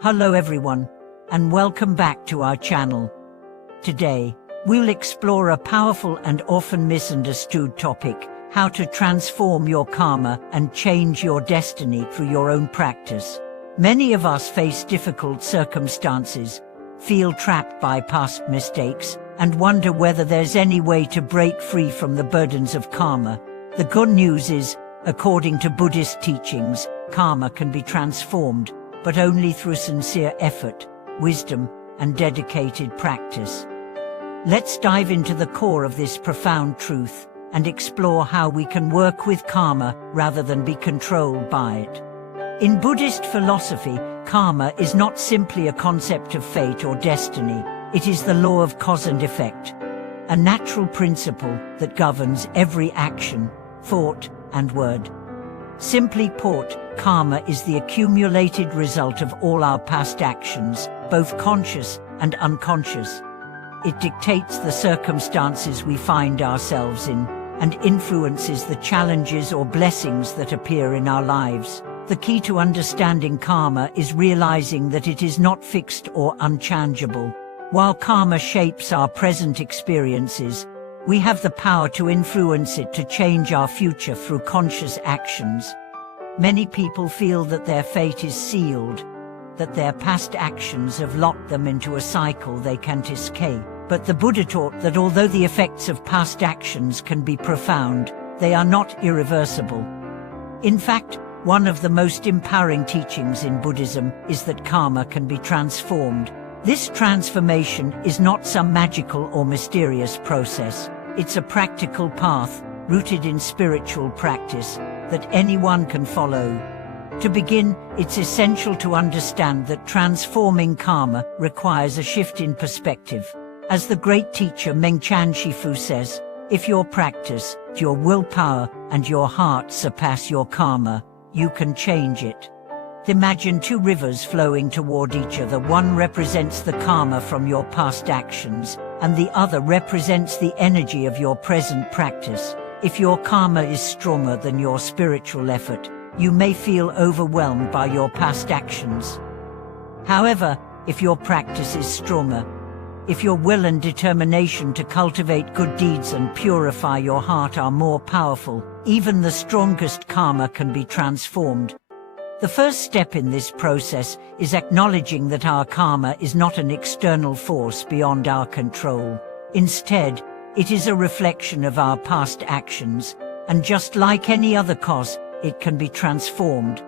Hello everyone, and welcome back to our channel. Today, we'll explore a powerful and often misunderstood topic: how to transform your karma and change your destiny through your own practice. Many of us face difficult circumstances, feel trapped by past mistakes, and wonder whether there's any way to break free from the burdens of karma. The good news is, according to Buddhist teachings, karma can be transformed, but only through sincere effort, wisdom, and dedicated practice. Let's dive into the core of this profound truth and explore how we can work with karma rather than be controlled by it. In Buddhist philosophy, karma is not simply a concept of fate or destiny. It is the law of cause and effect, a natural principle that governs every action, thought, and word. Simply put, karma is the accumulated result of all our past actions, both conscious and unconscious. It dictates the circumstances we find ourselves in, and influences the challenges or blessings that appear in our lives. The key to understanding karma is realizing that it is not fixed or unchangeable. While karma shapes our present experiences, we have the power to influence it to change our future through conscious actions. Many people feel that their fate is sealed, that their past actions have locked them into a cycle they can't escape. But the Buddha taught that although the effects of past actions can be profound, they are not irreversible. In fact, one of the most empowering teachings in Buddhism is that karma can be transformed. This transformation is not some magical or mysterious process. It's a practical path, rooted in spiritual practice, that anyone can follow. To begin, it's essential to understand that transforming karma requires a shift in perspective. As the great teacher Mengchan Shifu says, if your practice, your willpower, and your heart surpass your karma, you can change it. Imagine two rivers flowing toward each other. One represents the karma from your past actions, and the other represents the energy of your present practice. If your karma is stronger than your spiritual effort, you may feel overwhelmed by your past actions. However, if your practice is stronger, if your will and determination to cultivate good deeds and purify your heart are more powerful, even the strongest karma can be transformed. The first step in this process is acknowledging that our karma is not an external force beyond our control. Instead, it is a reflection of our past actions, and just like any other cause, it can be transformed.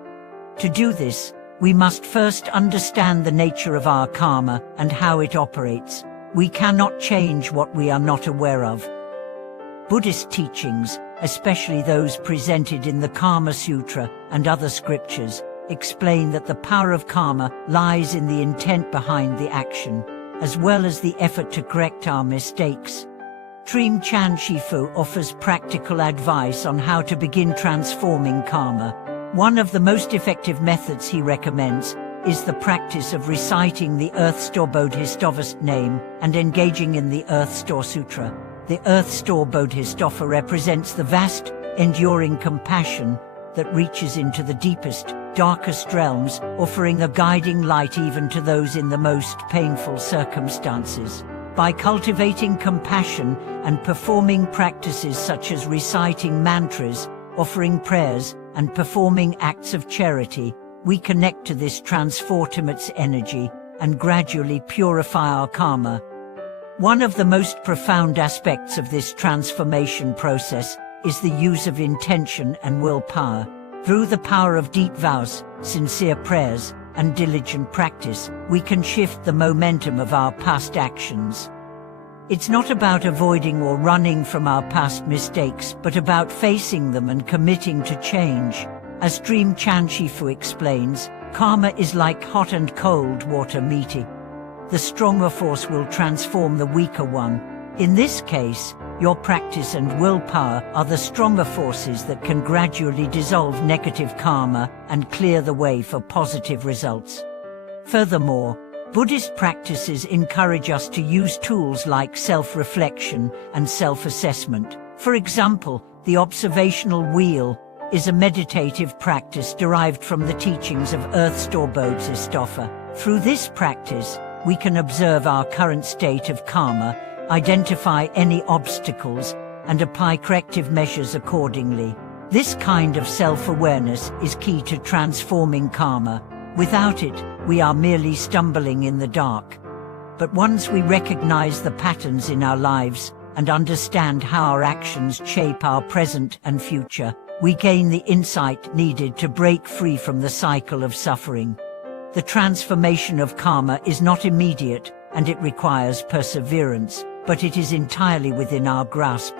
To do this, we must first understand the nature of our karma and how it operates. We cannot change what we are not aware of. Buddhist teachings, especially those presented in the Karma Sutra and other scriptures, explain that the power of karma lies in the intent behind the action, as well as the effort to correct our mistakes. Mengchan Shifu offers practical advice on how to begin transforming karma. One of the most effective methods he recommends is the practice of reciting the Earth Store Bodhisattva's name and engaging in the Earth Store Sutra. The Earth Store Bodhisattva represents the vast, enduring compassion that reaches into the deepest, darkest realms, offering a guiding light even to those in the most painful circumstances. By cultivating compassion and performing practices such as reciting mantras, offering prayers, and performing acts of charity, we connect to this transformative energy and gradually purify our karma. One of the most profound aspects of this transformation process is the use of intention and willpower. Through the power of deep vows, sincere prayers, and diligent practice, we can shift the momentum of our past actions. It's not about avoiding or running from our past mistakes, but about facing them and committing to change. As Mengchan Shifu explains, karma is like hot and cold water meeting. The stronger force will transform the weaker one. In this case, your practice and willpower are the stronger forces that can gradually dissolve negative karma and clear the way for positive results. Furthermore, Buddhist practices encourage us to use tools like self-reflection and self-assessment. For example, the observational wheel is a meditative practice derived from the teachings of Earth Store Bodhisattva. Through this practice, we can observe our current state of karma, identify any obstacles, and apply corrective measures accordingly. This kind of self-awareness is key to transforming karma. Without it, we are merely stumbling in the dark. But once we recognize the patterns in our lives and understand how our actions shape our present and future, we gain the insight needed to break free from the cycle of suffering. The transformation of karma is not immediate, and it requires perseverance, but it is entirely within our grasp.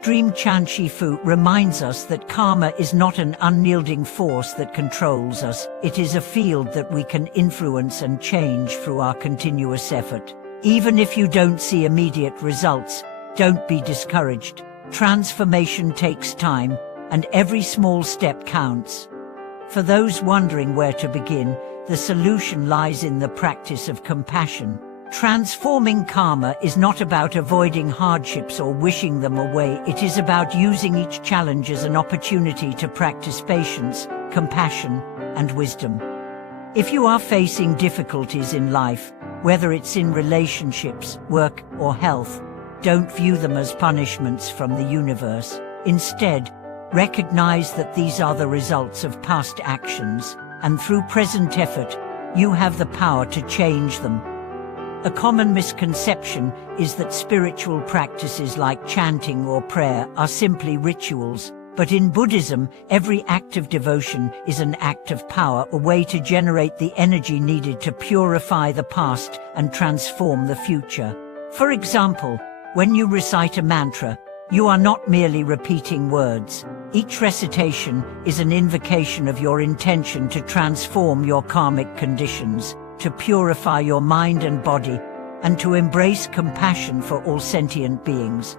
Dream Chan Shifu reminds us that karma is not an unyielding force that controls us. It is a field that we can influence and change through our continuous effort. Even if you don't see immediate results, don't be discouraged. Transformation takes time, and every small step counts. For those wondering where to begin, the solution lies in the practice of compassion. Transforming karma is not about avoiding hardships or wishing them away. It is about using each challenge as an opportunity to practice patience, compassion, and wisdom. If you are facing difficulties in life, whether it's in relationships, work, or health, don't view them as punishments from the universe. Instead, recognize that these are the results of past actions, and through present effort, you have the power to change them. A common misconception is that spiritual practices like chanting or prayer are simply rituals, but in Buddhism, every act of devotion is an act of power, a way to generate the energy needed to purify the past and transform the future. For example, when you recite a mantra, you are not merely repeating words. Each recitation is an invocation of your intention to transform your karmic conditions, to purify your mind and body, and to embrace compassion for all sentient beings.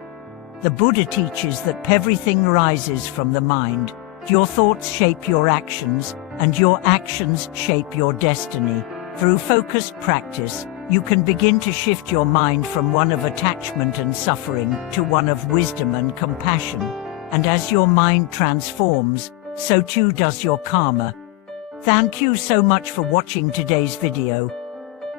The Buddha teaches that everything arises from the mind. Your thoughts shape your actions, and your actions shape your destiny. Through focused practice, you can begin to shift your mind from one of attachment and suffering to one of wisdom and compassion. And as your mind transforms, so too does your karma. Thank you so much for watching today's video.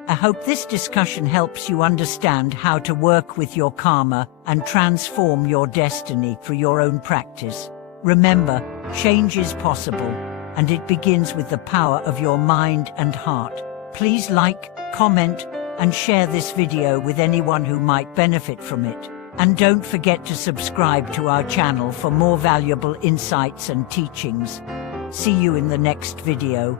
I hope this discussion helps you understand how to work with your karma and transform your destiny through your own practice. Remember, change is possible, and it begins with the power of your mind and heart. Please like, comment, and share this video with anyone who might benefit from it. And don't forget to subscribe to our channel for more valuable insights and teachings. See you in the next video.